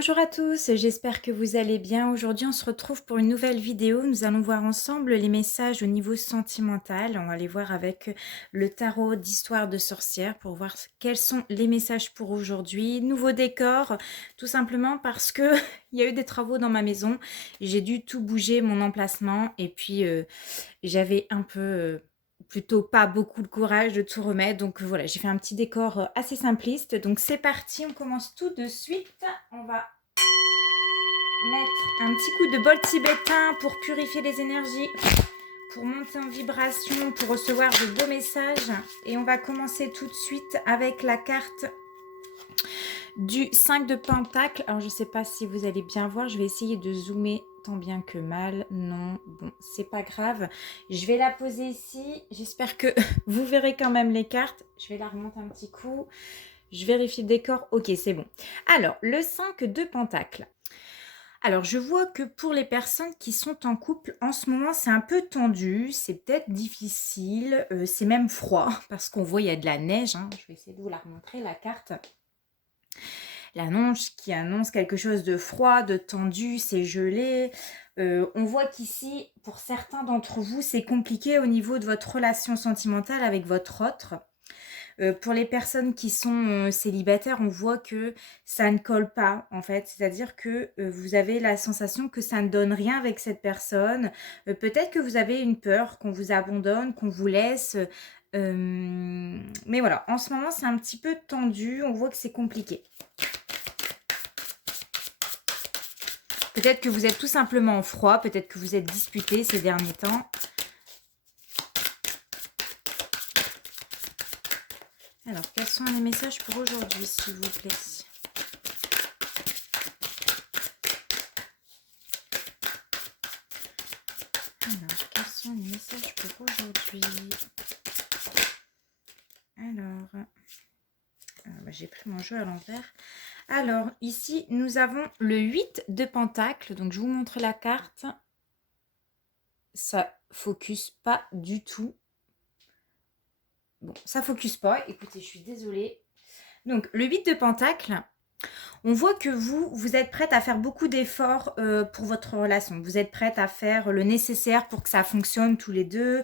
Bonjour à tous, j'espère que vous allez bien. Aujourd'hui, on se retrouve pour une nouvelle vidéo. Nous allons voir ensemble les messages au niveau sentimental. On va les voir avec le tarot d'histoire de sorcière pour voir quels sont les messages pour aujourd'hui. Nouveau décor, tout simplement parce que il y a eu des travaux dans ma maison. J'ai dû tout bouger, mon emplacement, et puis j'avais un peu... plutôt pas beaucoup de courage de tout remettre. Donc voilà, j'ai fait un petit décor assez simpliste. Donc c'est parti, on commence tout de suite. On va mettre un petit coup de bol tibétain pour purifier les énergies, pour monter en vibration, pour recevoir de beaux messages. Et on va commencer tout de suite avec la carte du 5 de Pentacle. Alors je ne sais pas si vous allez bien voir, je vais essayer de zoomer tant bien que mal. Non, bon, c'est pas grave. Je vais la poser ici. J'espère que vous verrez quand même les cartes. Je vais la remonter un petit coup. Je vérifie le décor. Ok, c'est bon. Alors, le 5 de Pentacle. Alors, je vois que pour les personnes qui sont en couple, en ce moment, c'est un peu tendu, c'est peut-être difficile, c'est même froid, parce qu'on voit, il y a de la neige, hein. Je vais essayer de vous la remontrer, la carte. L'annonce qui annonce quelque chose de froid, de tendu, c'est gelé. On voit qu'ici, pour certains d'entre vous, c'est compliqué au niveau de votre relation sentimentale avec votre autre. Pour les personnes qui sont célibataires, on voit que ça ne colle pas, en fait. C'est-à-dire que vous avez la sensation que ça ne donne rien avec cette personne. Peut-être que vous avez une peur qu'on vous abandonne, qu'on vous laisse. Mais voilà, en ce moment, c'est un petit peu tendu. On voit que c'est compliqué. Peut-être que vous êtes tout simplement en froid. Peut-être que vous êtes disputés ces derniers temps. Alors, quels sont les messages pour aujourd'hui, s'il vous plaît ? Alors, quels sont les messages pour aujourd'hui? Alors, j'ai pris mon jeu à l'envers. Alors, ici, nous avons le 8 de Pentacle. Donc, je vous montre la carte. Ça focus pas du tout. Bon, ça focus pas. Écoutez, je suis désolée. Donc, le 8 de Pentacle, on voit que vous êtes prête à faire beaucoup d'efforts pour votre relation. Vous êtes prête à faire le nécessaire pour que ça fonctionne tous les deux,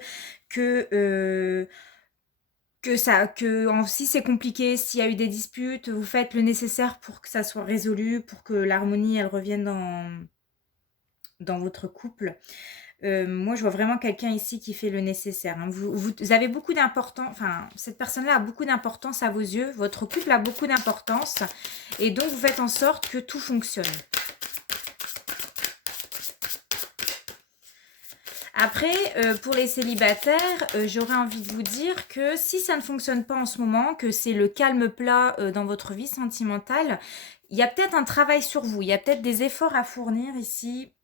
si c'est compliqué, s'il y a eu des disputes, vous faites le nécessaire pour que ça soit résolu, pour que l'harmonie, elle revienne dans votre couple. Moi, je vois vraiment quelqu'un ici qui fait le nécessaire, hein. Vous avez beaucoup d'importance, enfin, cette personne-là a beaucoup d'importance à vos yeux, votre couple a beaucoup d'importance, et donc vous faites en sorte que tout fonctionne. Après, pour les célibataires, j'aurais envie de vous dire que si ça ne fonctionne pas en ce moment, que c'est le calme plat dans votre vie sentimentale, il y a peut-être un travail sur vous, il y a peut-être des efforts à fournir ici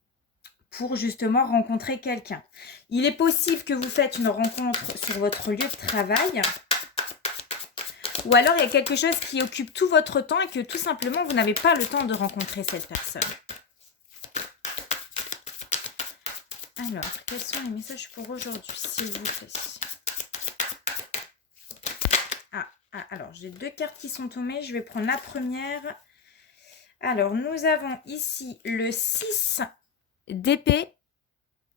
pour justement rencontrer quelqu'un. Il est possible que vous faites une rencontre sur votre lieu de travail, ou alors il y a quelque chose qui occupe tout votre temps et que tout simplement vous n'avez pas le temps de rencontrer cette personne. Alors, quels sont les messages pour aujourd'hui, s'il vous plaît? Alors, j'ai deux cartes qui sont tombées. Je vais prendre la première. Alors, nous avons ici le 6 d'épée.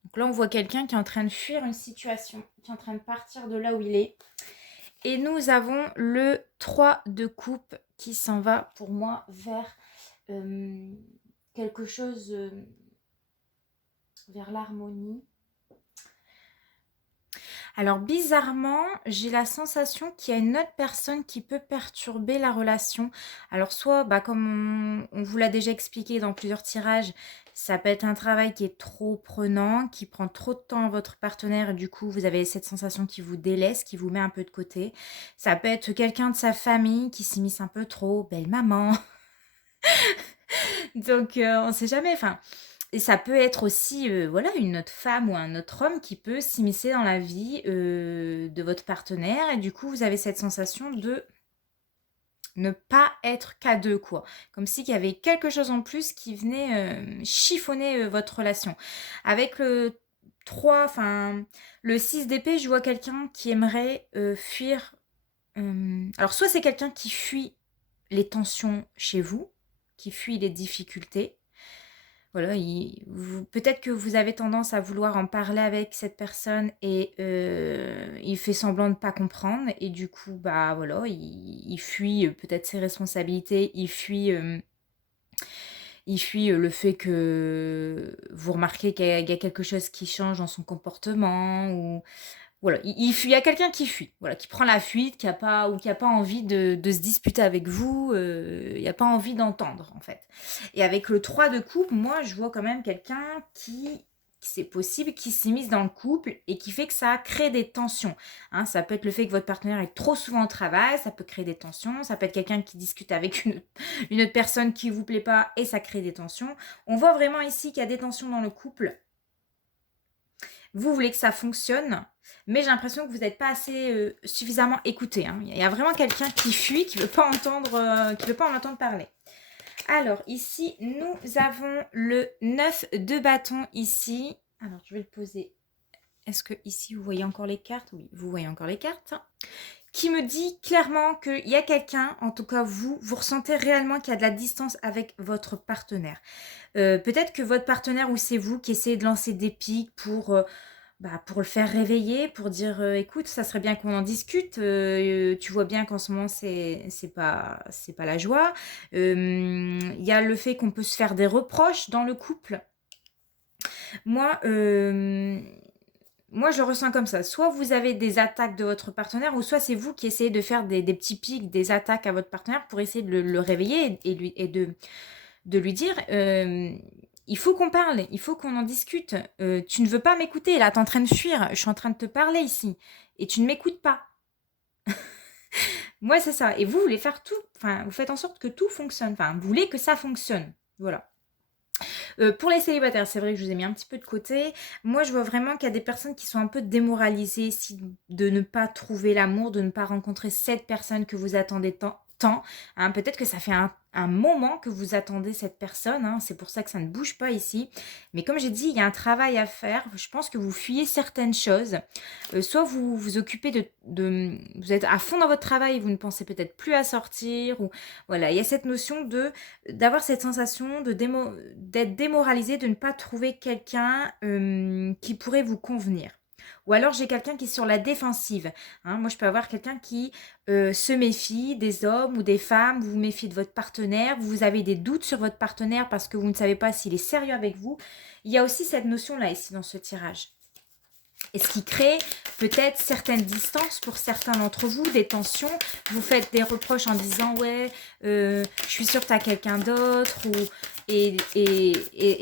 Donc là, on voit quelqu'un qui est en train de fuir une situation, qui est en train de partir de là où il est. Et nous avons le 3 de coupe qui s'en va pour moi vers quelque chose, vers l'harmonie. Alors bizarrement, j'ai la sensation qu'il y a une autre personne qui peut perturber la relation. Alors soit, comme on vous l'a déjà expliqué dans plusieurs tirages, ça peut être un travail qui est trop prenant, qui prend trop de temps à votre partenaire et du coup vous avez cette sensation qui vous délaisse, qui vous met un peu de côté. Ça peut être quelqu'un de sa famille qui s'immisce un peu trop, belle maman. Donc on ne sait jamais, enfin... Et ça peut être aussi une autre femme ou un autre homme qui peut s'immiscer dans la vie de votre partenaire. Et du coup, vous avez cette sensation de ne pas être qu'à deux, quoi. Comme s'il y avait quelque chose en plus qui venait chiffonner votre relation. Avec le 3, le 6 d'épée, je vois quelqu'un qui aimerait fuir. Alors, soit c'est quelqu'un qui fuit les tensions chez vous, qui fuit les difficultés. Voilà, peut-être que vous avez tendance à vouloir en parler avec cette personne et il fait semblant de ne pas comprendre et du coup, bah voilà, il fuit peut-être ses responsabilités, il fuit le fait que vous remarquez qu'il y a quelque chose qui change dans son comportement ou voilà, il fuit, il y a quelqu'un qui fuit, voilà, qui prend la fuite, qui a pas envie de se disputer avec vous, il n'y a pas envie d'entendre en fait. Et avec le 3 de coupe, moi je vois quand même quelqu'un qui c'est possible, qui s'immisce dans le couple et qui fait que ça crée des tensions. Hein, ça peut être le fait que votre partenaire est trop souvent au travail, ça peut créer des tensions. Ça peut être quelqu'un qui discute avec une autre personne qui ne vous plaît pas et ça crée des tensions. On voit vraiment ici qu'il y a des tensions dans le couple. Vous voulez que ça fonctionne, mais j'ai l'impression que vous n'êtes pas assez suffisamment écouté. Hein. Il y a vraiment quelqu'un qui fuit, qui ne veut pas en entendre parler. Alors, ici, nous avons le 9 de bâton ici. Alors, je vais le poser. Est-ce que ici, vous voyez encore les cartes? Oui, vous voyez encore les cartes. Qui me dit clairement qu'il y a quelqu'un, en tout cas vous ressentez réellement qu'il y a de la distance avec votre partenaire. Peut-être que votre partenaire ou c'est vous qui essayez de lancer des pics pour le faire réveiller, pour dire écoute, ça serait bien qu'on en discute. Tu vois bien qu'en ce moment c'est pas la joie. Il y a le fait qu'on peut se faire des reproches dans le couple. Moi, je le ressens comme ça. Soit vous avez des attaques de votre partenaire, ou soit c'est vous qui essayez de faire des petits pics, des attaques à votre partenaire pour essayer de le réveiller et de lui dire il faut qu'on parle, il faut qu'on en discute. Tu ne veux pas m'écouter, là, tu es en train de fuir. Je suis en train de te parler ici. Et tu ne m'écoutes pas. Moi, c'est ça. Et vous voulez faire tout. Enfin, vous faites en sorte que tout fonctionne. Enfin, vous voulez que ça fonctionne. Voilà. Pour les célibataires, c'est vrai que je vous ai mis un petit peu de côté. Moi, je vois vraiment qu'il y a des personnes qui sont un peu démoralisées de ne pas trouver l'amour, de ne pas rencontrer cette personne que vous attendez tant. Hein. Peut-être que ça fait un moment que vous attendez cette personne. Hein. C'est pour ça que ça ne bouge pas ici. Mais comme j'ai dit, il y a un travail à faire. Je pense que vous fuyez certaines choses. Soit vous vous occupez vous êtes à fond dans votre travail et vous ne pensez peut-être plus à sortir. Ou voilà, il y a cette notion d'avoir cette sensation d'être démoralisé, de ne pas trouver quelqu'un qui pourrait vous convenir. Ou alors j'ai quelqu'un qui est sur la défensive. Hein. Moi, je peux avoir quelqu'un qui se méfie des hommes ou des femmes. Vous vous méfiez de votre partenaire. Vous avez des doutes sur votre partenaire parce que vous ne savez pas s'il est sérieux avec vous. Il y a aussi cette notion-là ici dans ce tirage. Et ce qui crée peut-être certaines distances pour certains d'entre vous, des tensions. Vous faites des reproches en disant « Ouais, je suis sûre que tu as quelqu'un d'autre » et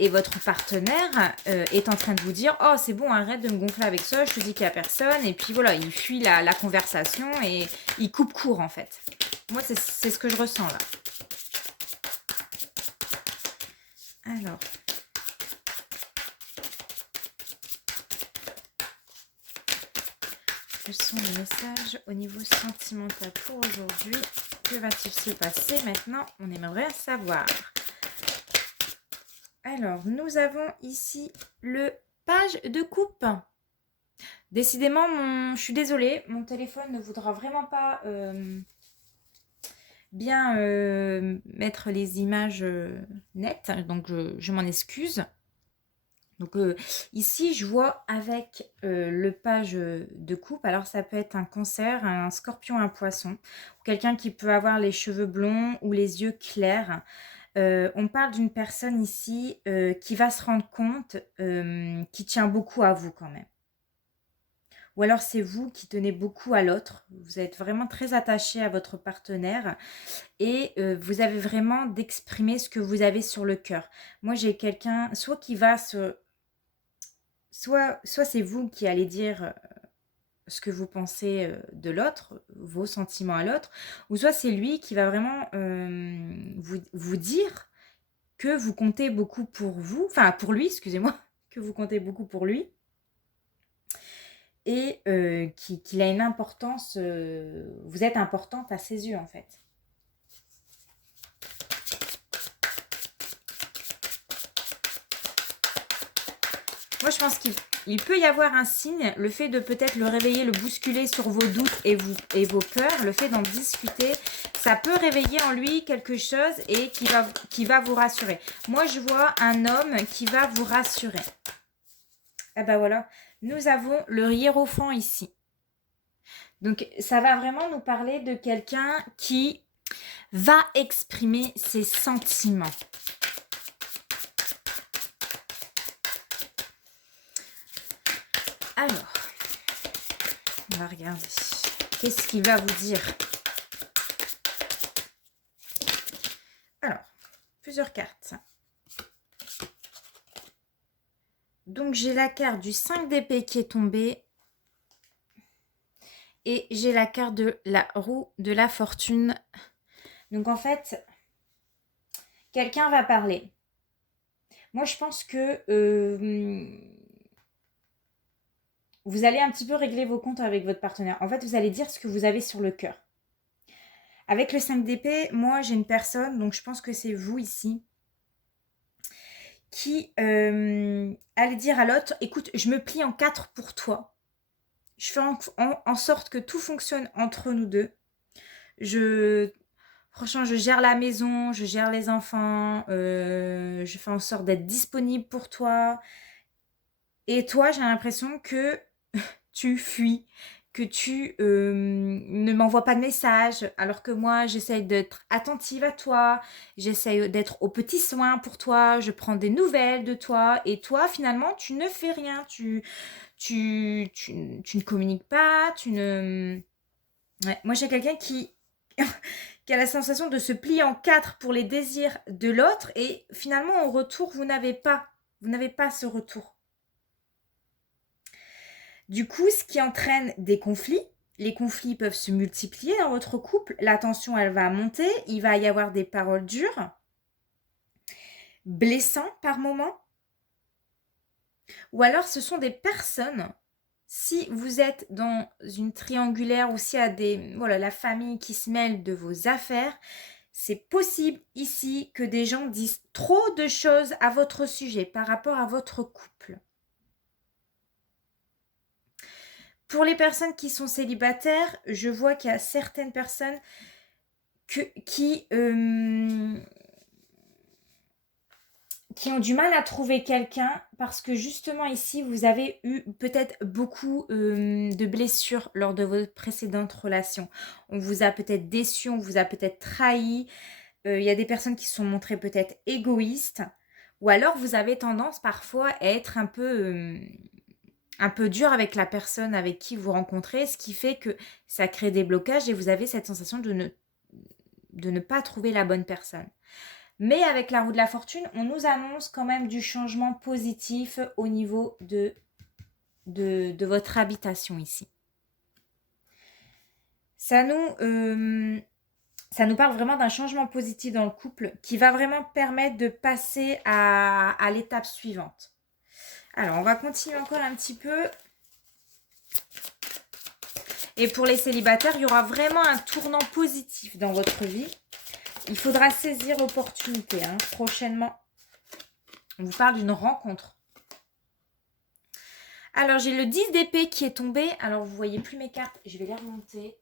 votre partenaire est en train de vous dire « Oh, c'est bon, arrête de me gonfler avec ça, je te dis qu'il n'y a personne. » Et puis voilà, il fuit la conversation et il coupe court en fait. Moi, c'est ce que je ressens là. Alors... Quels sont les messages au niveau sentimental pour aujourd'hui? Que va-t-il se passer maintenant? On aimerait savoir. Alors, nous avons ici le page de coupe. Décidément, je suis désolée, mon téléphone ne voudra vraiment pas bien mettre les images nettes, donc je m'en excuse. Donc ici, je vois avec le page de coupe, alors ça peut être un cancer, un scorpion, un poisson, ou quelqu'un qui peut avoir les cheveux blonds ou les yeux clairs. On parle d'une personne ici qui va se rendre compte qui tient beaucoup à vous quand même. Ou alors c'est vous qui tenez beaucoup à l'autre. Vous êtes vraiment très attaché à votre partenaire et vous avez vraiment d'exprimer ce que vous avez sur le cœur. Moi, j'ai quelqu'un soit qui va se... Soit c'est vous qui allez dire ce que vous pensez de l'autre, vos sentiments à l'autre, ou soit c'est lui qui va vraiment vous dire que vous comptez beaucoup pour vous, enfin pour lui, excusez-moi, que vous comptez beaucoup pour lui, et qu'il a une importance, vous êtes importante à ses yeux en fait. Moi, je pense qu'il peut y avoir un signe, le fait de peut-être le réveiller, le bousculer sur vos doutes et vos peurs, le fait d'en discuter, ça peut réveiller en lui quelque chose et qui va vous rassurer. Moi, je vois un homme qui va vous rassurer. Ah ben voilà, nous avons le hiérophant ici. Donc, ça va vraiment nous parler de quelqu'un qui va exprimer ses sentiments. Alors, on va regarder. Qu'est-ce qu'il va vous dire? Alors, plusieurs cartes. Donc, j'ai la carte du 5 d'épée qui est tombée. Et j'ai la carte de la roue de la fortune. Donc, en fait, quelqu'un va parler. Moi, je pense que vous allez un petit peu régler vos comptes avec votre partenaire. En fait, vous allez dire ce que vous avez sur le cœur. Avec le 5 d'épée, moi, j'ai une personne, donc je pense que c'est vous ici, qui allait dire à l'autre, écoute, je me plie en 4 pour toi. Je fais en sorte que tout fonctionne entre nous deux. Franchement, je gère la maison, je gère les enfants, je fais en sorte d'être disponible pour toi. Et toi, j'ai l'impression que tu fuis, que tu ne m'envoies pas de message, alors que moi, j'essaye d'être attentive à toi, j'essaye d'être aux petits soins pour toi, je prends des nouvelles de toi, et toi, finalement, tu ne fais rien, tu ne communiques pas, tu ne... Ouais. Moi, j'ai quelqu'un qui a la sensation de se plier en 4 pour les désirs de l'autre, et finalement, au retour, vous n'avez pas ce retour. Du coup, ce qui entraîne des conflits. Les conflits peuvent se multiplier dans votre couple. La tension, elle va monter. Il va y avoir des paroles dures, blessantes par moment. Ou alors, ce sont des personnes, si vous êtes dans une triangulaire ou s'il y a la famille qui se mêle de vos affaires, c'est possible ici que des gens disent trop de choses à votre sujet par rapport à votre couple. Pour les personnes qui sont célibataires, je vois qu'il y a certaines personnes qui ont du mal à trouver quelqu'un parce que justement ici, vous avez eu peut-être beaucoup de blessures lors de vos précédentes relations. On vous a peut-être déçu, on vous a peut-être trahi. Il y a des personnes qui se sont montrées peut-être égoïstes. Ou alors, vous avez tendance parfois à être un peu dur avec la personne avec qui vous rencontrez, ce qui fait que ça crée des blocages et vous avez cette sensation de ne pas trouver la bonne personne. Mais avec la roue de la fortune, on nous annonce quand même du changement positif au niveau de votre habitation ici. Ça nous parle vraiment d'un changement positif dans le couple qui va vraiment permettre de passer à l'étape suivante. Alors, on va continuer encore un petit peu. Et pour les célibataires, il y aura vraiment un tournant positif dans votre vie. Il faudra saisir l'opportunité prochainement. On vous parle d'une rencontre. Alors, j'ai le 10 d'épée qui est tombé. Alors, vous ne voyez plus mes cartes. Je vais les remonter.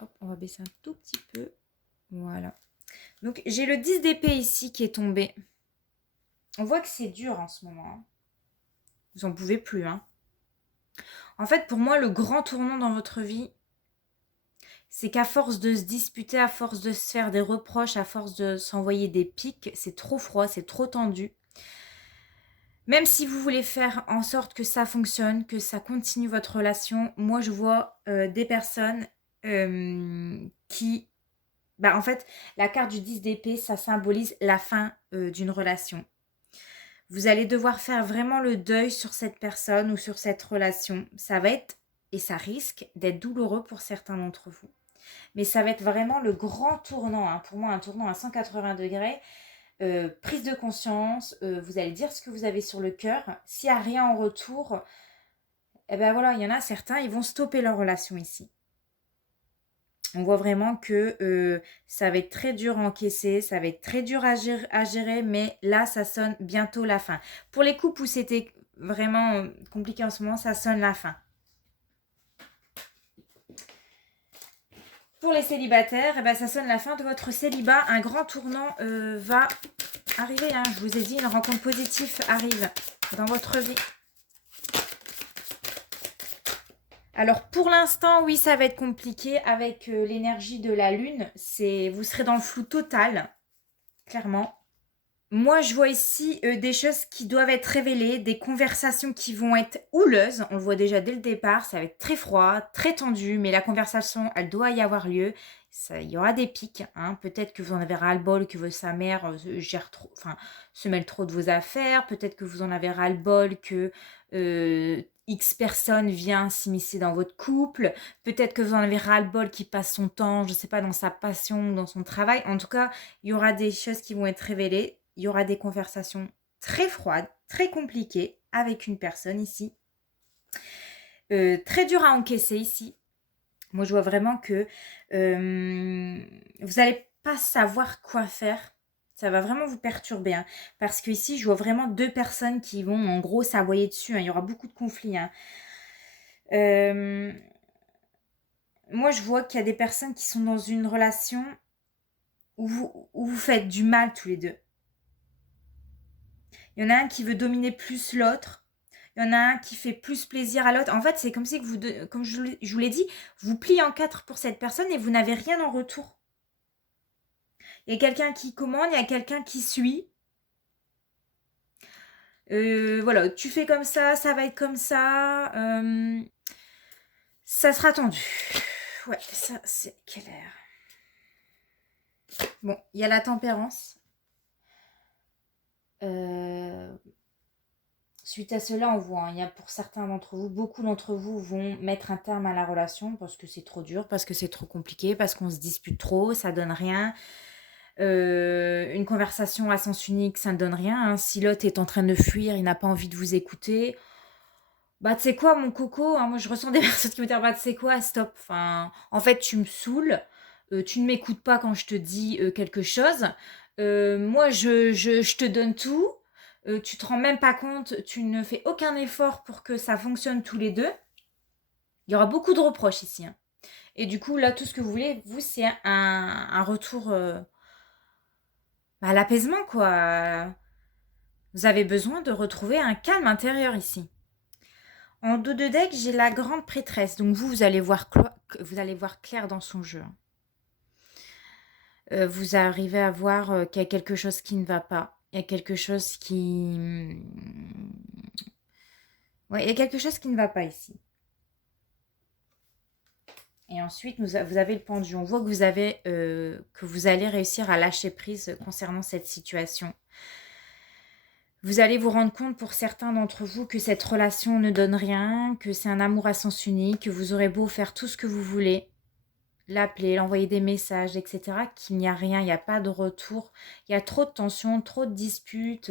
Hop, on va baisser un tout petit peu. Voilà. Donc, j'ai le 10 d'épée ici qui est tombé. On voit que c'est dur en ce moment. Vous n'en pouvez plus. En fait, pour moi, le grand tournant dans votre vie, c'est qu'à force de se disputer, à force de se faire des reproches, à force de s'envoyer des pics, c'est trop froid, c'est trop tendu. Même si vous voulez faire en sorte que ça fonctionne, que ça continue votre relation, moi je vois des personnes qui... en fait, la carte du 10 d'épée, ça symbolise la fin d'une relation. Vous allez devoir faire vraiment le deuil sur cette personne ou sur cette relation. Ça va être, et ça risque d'être douloureux pour certains d'entre vous. Mais ça va être vraiment le grand tournant, pour moi un tournant à 180 degrés, prise de conscience, vous allez dire ce que vous avez sur le cœur. S'il n'y a rien en retour, il y en a certains, ils vont stopper leur relation ici. On voit vraiment que ça va être très dur à encaisser, ça va être très dur à gérer, mais là, ça sonne bientôt la fin. Pour les couples où c'était vraiment compliqué en ce moment, ça sonne la fin. Pour les célibataires, eh ben, ça sonne la fin de votre célibat. Un grand tournant va arriver. Hein. Je vous ai dit, une rencontre positive arrive dans votre vie. Alors, pour l'instant, oui, ça va être compliqué avec l'énergie de la lune. Vous serez dans le flou total, clairement. Moi, je vois ici des choses qui doivent être révélées, des conversations qui vont être houleuses. On le voit déjà dès le départ, ça va être très froid, très tendu, mais la conversation, elle doit y avoir lieu. Il y aura des pics. Hein. Peut-être que vous en avez ras-le-bol, que sa mère se mêle trop de vos affaires. Peut-être que vous en avez ras-le-bol, que X personne vient s'immiscer dans votre couple. Peut-être que vous en avez ras-le-bol qui passe son temps, je ne sais pas, dans sa passion, dans son travail. En tout cas, il y aura des choses qui vont être révélées. Il y aura des conversations très froides, très compliquées avec une personne ici. Très dur à encaisser ici. Moi, je vois vraiment que vous n'allez pas savoir quoi faire. Ça va vraiment vous perturber. Hein, parce que ici, je vois vraiment 2 personnes qui vont en gros s'aboyer dessus. Hein, il y aura beaucoup de conflits. Hein. Moi, je vois qu'il y a des personnes qui sont dans une relation où vous faites du mal tous les deux. Il y en a un qui veut dominer plus l'autre. Il y en a un qui fait plus plaisir à l'autre. En fait, c'est comme si, comme je vous l'ai dit, vous pliez en 4 pour cette personne et vous n'avez rien en retour. Il y a quelqu'un qui commande, il y a quelqu'un qui suit. Voilà, tu fais comme ça va être comme ça. Ça sera tendu. Ouais, ça, c'est clair. Bon, il y a la tempérance. Suite à cela, on voit, il y a pour certains d'entre vous, beaucoup d'entre vous vont mettre un terme à la relation parce que c'est trop dur, parce que c'est trop compliqué, parce qu'on se dispute trop, ça donne rien. Une conversation à sens unique, ça ne donne rien. Hein. Si l'autre est en train de fuir, il n'a pas envie de vous écouter. Bah, tu sais quoi, mon coco, hein, moi je ressens des personnes qui me disent, bah, tu sais quoi, stop. Enfin, en fait, tu me saoules. Tu ne m'écoutes pas quand je te dis quelque chose. Moi, je te donne tout. Tu te rends même pas compte, tu ne fais aucun effort pour que ça fonctionne tous les deux. Il y aura beaucoup de reproches ici. Hein. Et du coup, là, tout ce que vous voulez, vous, c'est un retour à l'apaisement, quoi. Vous avez besoin de retrouver un calme intérieur ici. En dos de deck, j'ai la grande prêtresse. Donc vous allez voir clair dans son jeu. Vous arrivez à voir qu'il y a quelque chose qui ne va pas. Il y a quelque chose qui... Ouais, il y a quelque chose qui ne va pas ici. Et ensuite, vous avez le pendu. On voit que vous allez réussir à lâcher prise concernant cette situation. Vous allez vous rendre compte pour certains d'entre vous que cette relation ne donne rien, que c'est un amour à sens unique, que vous aurez beau faire tout ce que vous voulez, l'appeler, l'envoyer des messages, etc., qu'il n'y a rien, il n'y a pas de retour. Il y a trop de tensions, trop de disputes.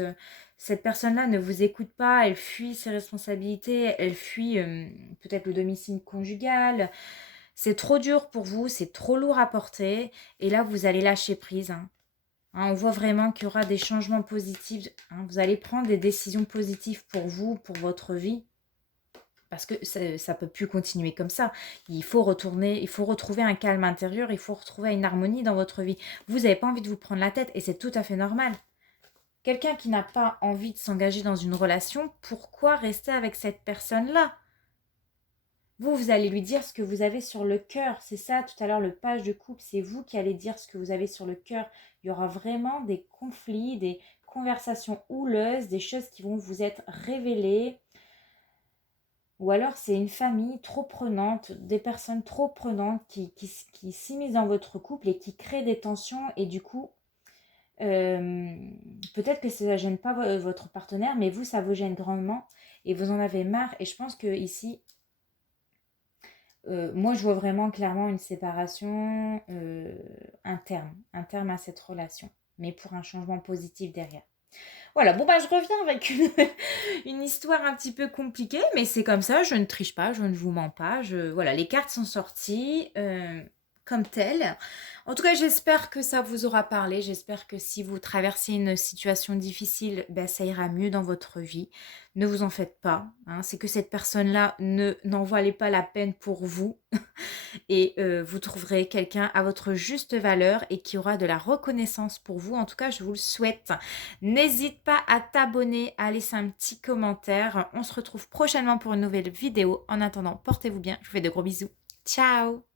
Cette personne-là ne vous écoute pas, elle fuit ses responsabilités, elle fuit peut-être le domicile conjugal. C'est trop dur pour vous, c'est trop lourd à porter. Et là, vous allez lâcher prise. Hein. Hein, on voit vraiment qu'il y aura des changements positifs. Hein. Vous allez prendre des décisions positives pour vous, pour votre vie. Parce que ça ne peut plus continuer comme ça. Il faut retrouver un calme intérieur, il faut retrouver une harmonie dans votre vie. Vous n'avez pas envie de vous prendre la tête et c'est tout à fait normal. Quelqu'un qui n'a pas envie de s'engager dans une relation, pourquoi rester avec cette personne-là ? Vous allez lui dire ce que vous avez sur le cœur. C'est ça, tout à l'heure, le page de coupe, c'est vous qui allez dire ce que vous avez sur le cœur. Il y aura vraiment des conflits, des conversations houleuses, des choses qui vont vous être révélées. Ou alors, c'est une famille trop prenante, des personnes trop prenantes qui s'immiscent dans votre couple et qui créent des tensions. Et du coup, peut-être que ça ne gêne pas votre partenaire, mais vous, ça vous gêne grandement. Et vous en avez marre. Et je pense que ici... moi, je vois vraiment clairement une séparation, un terme à cette relation, mais pour un changement positif derrière. Voilà, bon bah je reviens avec une histoire un petit peu compliquée, mais c'est comme ça, je ne triche pas, je ne vous mens pas. Voilà, les cartes sont sorties, comme tel. En tout cas, j'espère que ça vous aura parlé. J'espère que si vous traversez une situation difficile, ben, ça ira mieux dans votre vie. Ne vous en faites pas. Hein. C'est que cette personne-là n'en valait pas la peine pour vous. Et vous trouverez quelqu'un à votre juste valeur et qui aura de la reconnaissance pour vous. En tout cas, je vous le souhaite. N'hésite pas à t'abonner, à laisser un petit commentaire. On se retrouve prochainement pour une nouvelle vidéo. En attendant, portez-vous bien. Je vous fais de gros bisous. Ciao!